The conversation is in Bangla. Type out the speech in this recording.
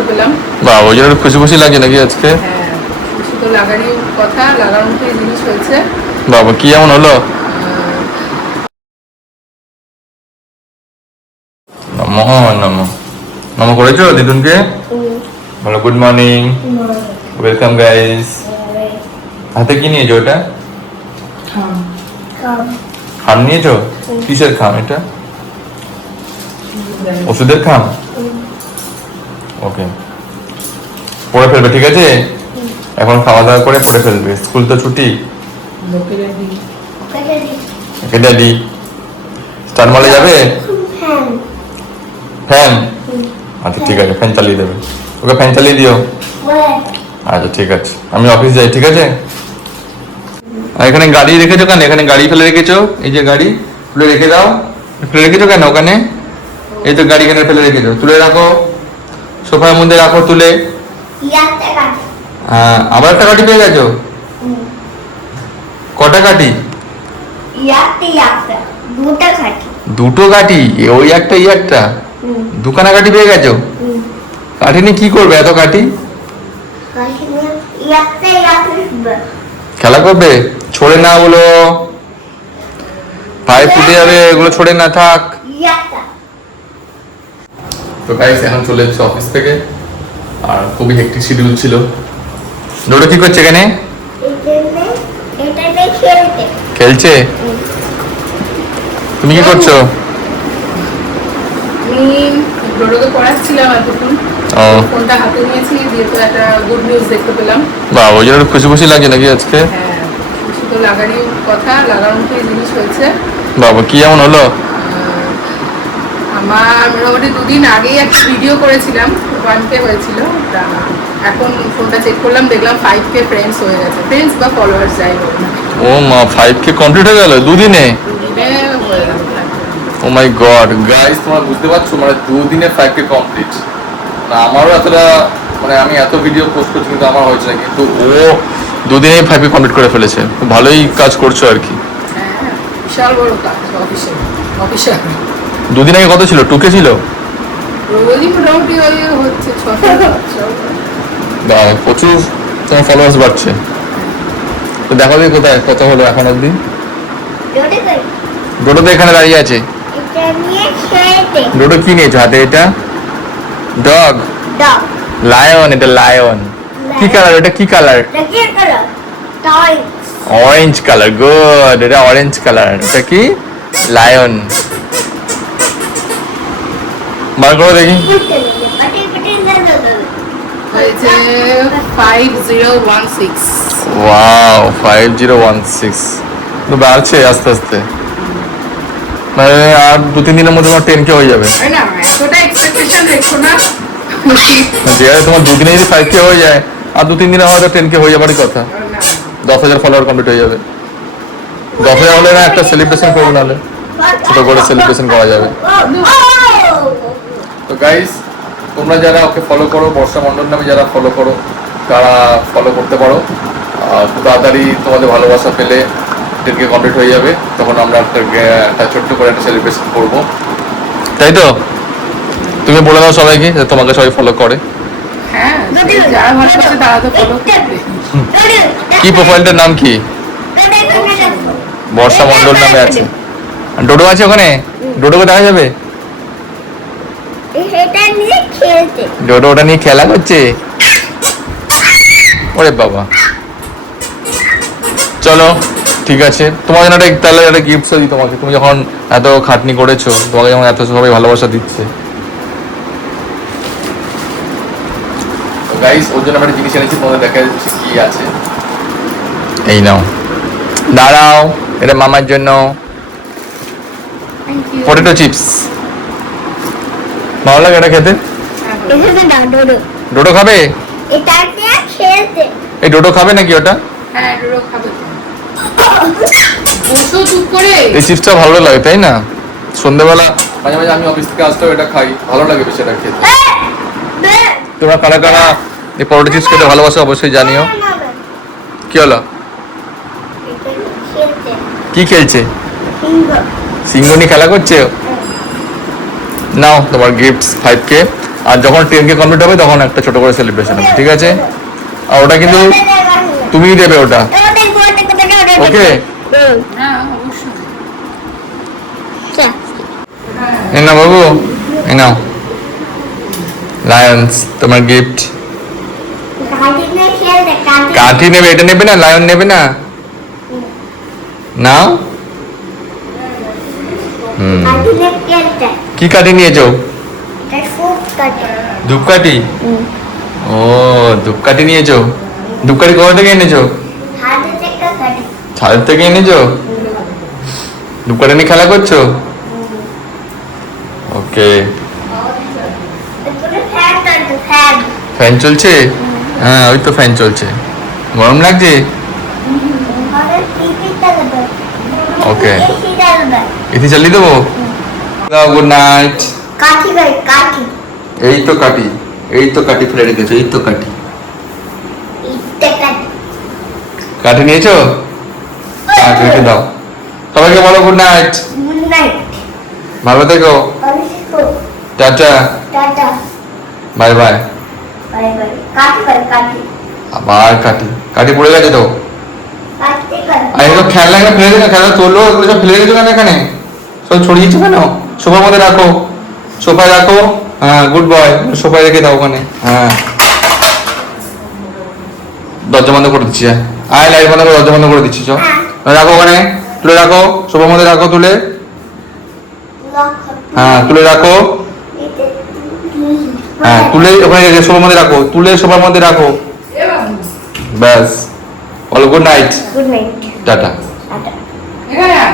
দেখতে পেলাম। বাহ, ওই জন্য খুশি খুশি লাগে নাকি আজকে? হ্যাঁ, খুশি তো লাগারই কথা, লাগার মতোই জিনিস হয়েছে। বাবা, কি এমন হলো? নমঃ নমঃ নমঃ করেছো দিদুনকে? বলো গুড মর্নিং, ওয়েলকাম গাইস। হাতে কি নিয়েছো ওটা? খাম নিয়েছো? কিসের খাম এটা? ওষুধের খাম? ওকে, পড়ে ফেলবে, ঠিক আছে? এখন খাওয়া দাওয়া করে পড়ে ফেলবে, স্কুল তো ছুটি। ওকে ড্যাডি। স্টার মলে যাবে? ফ্যান? আচ্ছা ঠিক আছে, ফ্যান চালিয়ে দেবে। ওকে ফ্যান চালিয়ে দিও। আচ্ছা ঠিক আছে, আমি অফিস যাই, ঠিক আছে? আর এখানে গাড়ি রেখেছো কেন? এখানে গাড়ি ফেলে রেখেছো, এই যে গাড়ি তুলে রেখে দাও। ফেলে রেখেছো কেন ওখানে? এই তো গাড়ি এখানে ফেলে রেখেছো, তুলে রাখো, সোফার মধ্যে রাখো তুলে। আবার একটা গাড়ি পেয়ে গেছো? কটা গাড়ি? দুটো গাড়ি, ওই একটা এই একটা, দুখানা গাড়ি পেয়ে গেছো? কাঠি নিয়ে কি করবে এত কাঠি? খেলা করবে? ছড়ে না ওগুলো, পায়ে ফুটে যাবে, এগুলো ছড়ে না, থাক। তো গাইস, এখন চলে এসেছে অফিস থেকে, আর খুবই হেক্টিক শিডিউল ছিল। ডোডো কি করছে এখানে? খেলছে। তুমি কি করছো? আমি ডোডোকে পড়াচ্ছিলাম এতক্ষণ, ফোনটা হাতে নিয়েছি, দিয়ে তো একটা গুড নিউজ দেখতে পেলাম। বাহ, ওই জন্য খুশি খুশি লাগে নাকি আজকে? হ্যাঁ, খুশি তো লাগারই কথা, লাগার মতোই জিনিস হয়েছে। বাবা, কি এমন হলো? আমার মোটামুটি 2 দিন আগেই একটা ভিডিও করেছিলাম, 1K হয়েছিল। এখন ফোনটা চেক করলাম, দেখলাম 5K ফ্রেন্ডস হয়ে গেছে, ফ্রেন্ডস বা ফলোয়ার্স যাই হোক না। ও মা, 5K কমপ্লিট হয়ে গেল 2 দিনে? 2 দিনে হয়ে গেল। ও মাই গড গাইস, তোমরা বুঝতে পারছো মানে 2 দিনে 5K কমপ্লিট? না, আমারও এতটা, মানে আমি এত ভিডিও পোস্ট করছি কিন্তু আমার হয়েছে না, কিন্তু ও 2 দিনেই 5K কমপ্লিট করে ফেলেছে। খুব ভালোই কাজ করছো আর কি। হ্যাঁ, বিশাল বড় কাজ অফিসে। 2 দিন আগে কত ছিল? 2K ছিল? রোজই মোটামুটি ওই হচ্ছে 600। বাহ, প্রচুর তোমার ফলোয়ার্স বাড়ছে। তো দেখো দেখি কোথায় কত হলো এখন অব্দি। ডোডো তো এখানে দাঁড়িয়ে আছে। ডোডো কি নিয়েছো হাতে? এটা ডগ, লায়ন। এটা লায়ন। কি কালার? এটা কি কালার? Orange colour. গুড, এটা অরেঞ্জ কালার। এটা কি? লায়ন। বার করো দেখি। হয়েছে 5016। ওয়াও, 5016। তো বাড়ছে আস্তে আস্তে, মানে আর 2-3 দিনের মধ্যে তোমার 10K হয়ে যাবে। না, এতটা এক্সপেকটেশন রেখো না। যে তোমার 2 দিনে যদি 5K হয়ে যায়, আর 2-3 দিনে হয়তো 10K হয়ে যাবারই কথা। 10,000 ফলোয়ার কমপ্লিট হয়ে যাবে। 10,000 হলে না একটা সেলিব্রেশন করবো, নাহলে ছোট করে সেলিব্রেশন করা যাবে। তো গাইস, তোমরা যারা ওকে ফলো করো, বর্ষা মণ্ডল নামে যারা ফলো করো, তারা ফলো করতে পারো। খুব তাড়াতাড়ি তোমাদের ভালোবাসা পেলে 10K কমপ্লিট হয়ে যাবে, তখন আমরা একটা ছোট্ট করে একটা সেলিব্রেশন করবো, তাই তো? তুমি বলে দাও সবাইকে যে তোমাকে সবাই ফলো করে। হ্যাঁ, যারা ভালোবাসে তারা তো ফলো করবে। কি প্রোফাইলটার নাম কি? বর্ষা মণ্ডল নামে আছে। ডোডো আছে ওখানে? ডোডোকে দেখা যাবে? ডোডো ওটা নিয়ে খেলা করছে। ওরে বাবা, চলো ঠিক আছে, তোমার জন্য তাহলে একটা গিফট দিই তোমাকে। তুমি যখন এত খাটনি করেছো, তোমাকে যখন এত সবাই ভালোবাসা দিচ্ছে, গাইস ওর জন্য একটা জিনিস এনেছি, তোমাদের দেখা যাচ্ছে কি আছে। এই নাও, দাঁড়াও, এটা মামার জন্য পটেটো চিপস। ভালো লাগে এটা খেতে? ডোডো খাবে? এই ডোডো খাবে নাকি ওটা? হ্যাঁ, ডোডো খাবে। বসো চুপ করে। এই চিপসটা ভালো লাগে তাই না? সন্ধ্যাবেলা মাঝে মাঝে আমি অফিস থেকে আসতেও এটা খাই, ভালো লাগে বেশ এটা খেতে। তোমরা কারা কারা এই পটেটো চিপস খেতে ভালোবাসো অবশ্যই জানিও। কি হলো? কি খেলছে? সিংহ নিয়ে খেলা করছে। নাও তোমার গিফট 5K। আর যখন 10K কমপ্লিট হবে তখন একটা ছোট করে সেলিব্রেশন হবে, ঠিক আছে? আর ওটা কিন্তু তুমিই দেবে ওটা, ওকে? হ্যাঁ অবশ্যই। এই নাও বাবু, এই নাও লায়ন্স তোমার গিফট। কাঠি নেবে, এটা নেবে না, লায়ন নেবে না? নাও। কি কাঠি নিয়েছো? ধূপকাঠি। ও ধূপকাঠি নিয়েছো। ধূপকাঠি কোথা থেকে এনেছো? ছাদের থেকে এনেছো? ধূপকাঠি নিয়ে খেলা করছো? ওকে। ফ্যান চলছে? হ্যাঁ ওই তো ফ্যান চলছে। গরম লাগছে? ওকে এসি চালিয়ে দেবো? Good night. এই তো কাটি, এই তো কাটি ফেলে রেখেছো, এই তো কাটি। কাঠি নিয়েছো? কাঠি রেখে দাও। সবাইকে বলো গুড নাইট। ভালো থেকো। টাটা। Bye bye. আবার কাটি, কাটি পড়ে গেছে তো। আর এগুলো খেলনা এখানে ফেলে দিও না, খেলনা তোলো, এগুলো সব ফেলে রেখেছো কেন এখানে? সব ছড়িয়েছো কেন? সোফার মধ্যে রাখো, সোফায় রাখো। হ্যাঁ গুড বয়, সোফায় রেখে দাও ওখানে। হ্যাঁ দরজা বন্ধ করে দিচ্ছি। আয় লাইট বন্ধ করে দরজা বন্ধ করে দিচ্ছি। চো রাখো ওখানে, তুলে রাখো, সোফার মধ্যে রাখো তুলে। হ্যাঁ তুলে রাখো। হ্যাঁ তুলে ওখানে রেখে সোফার মধ্যে রাখো, তুলে সোফার মধ্যে রাখো। ব্যাস বলো গুড নাইট। টাটা। হ্যাঁ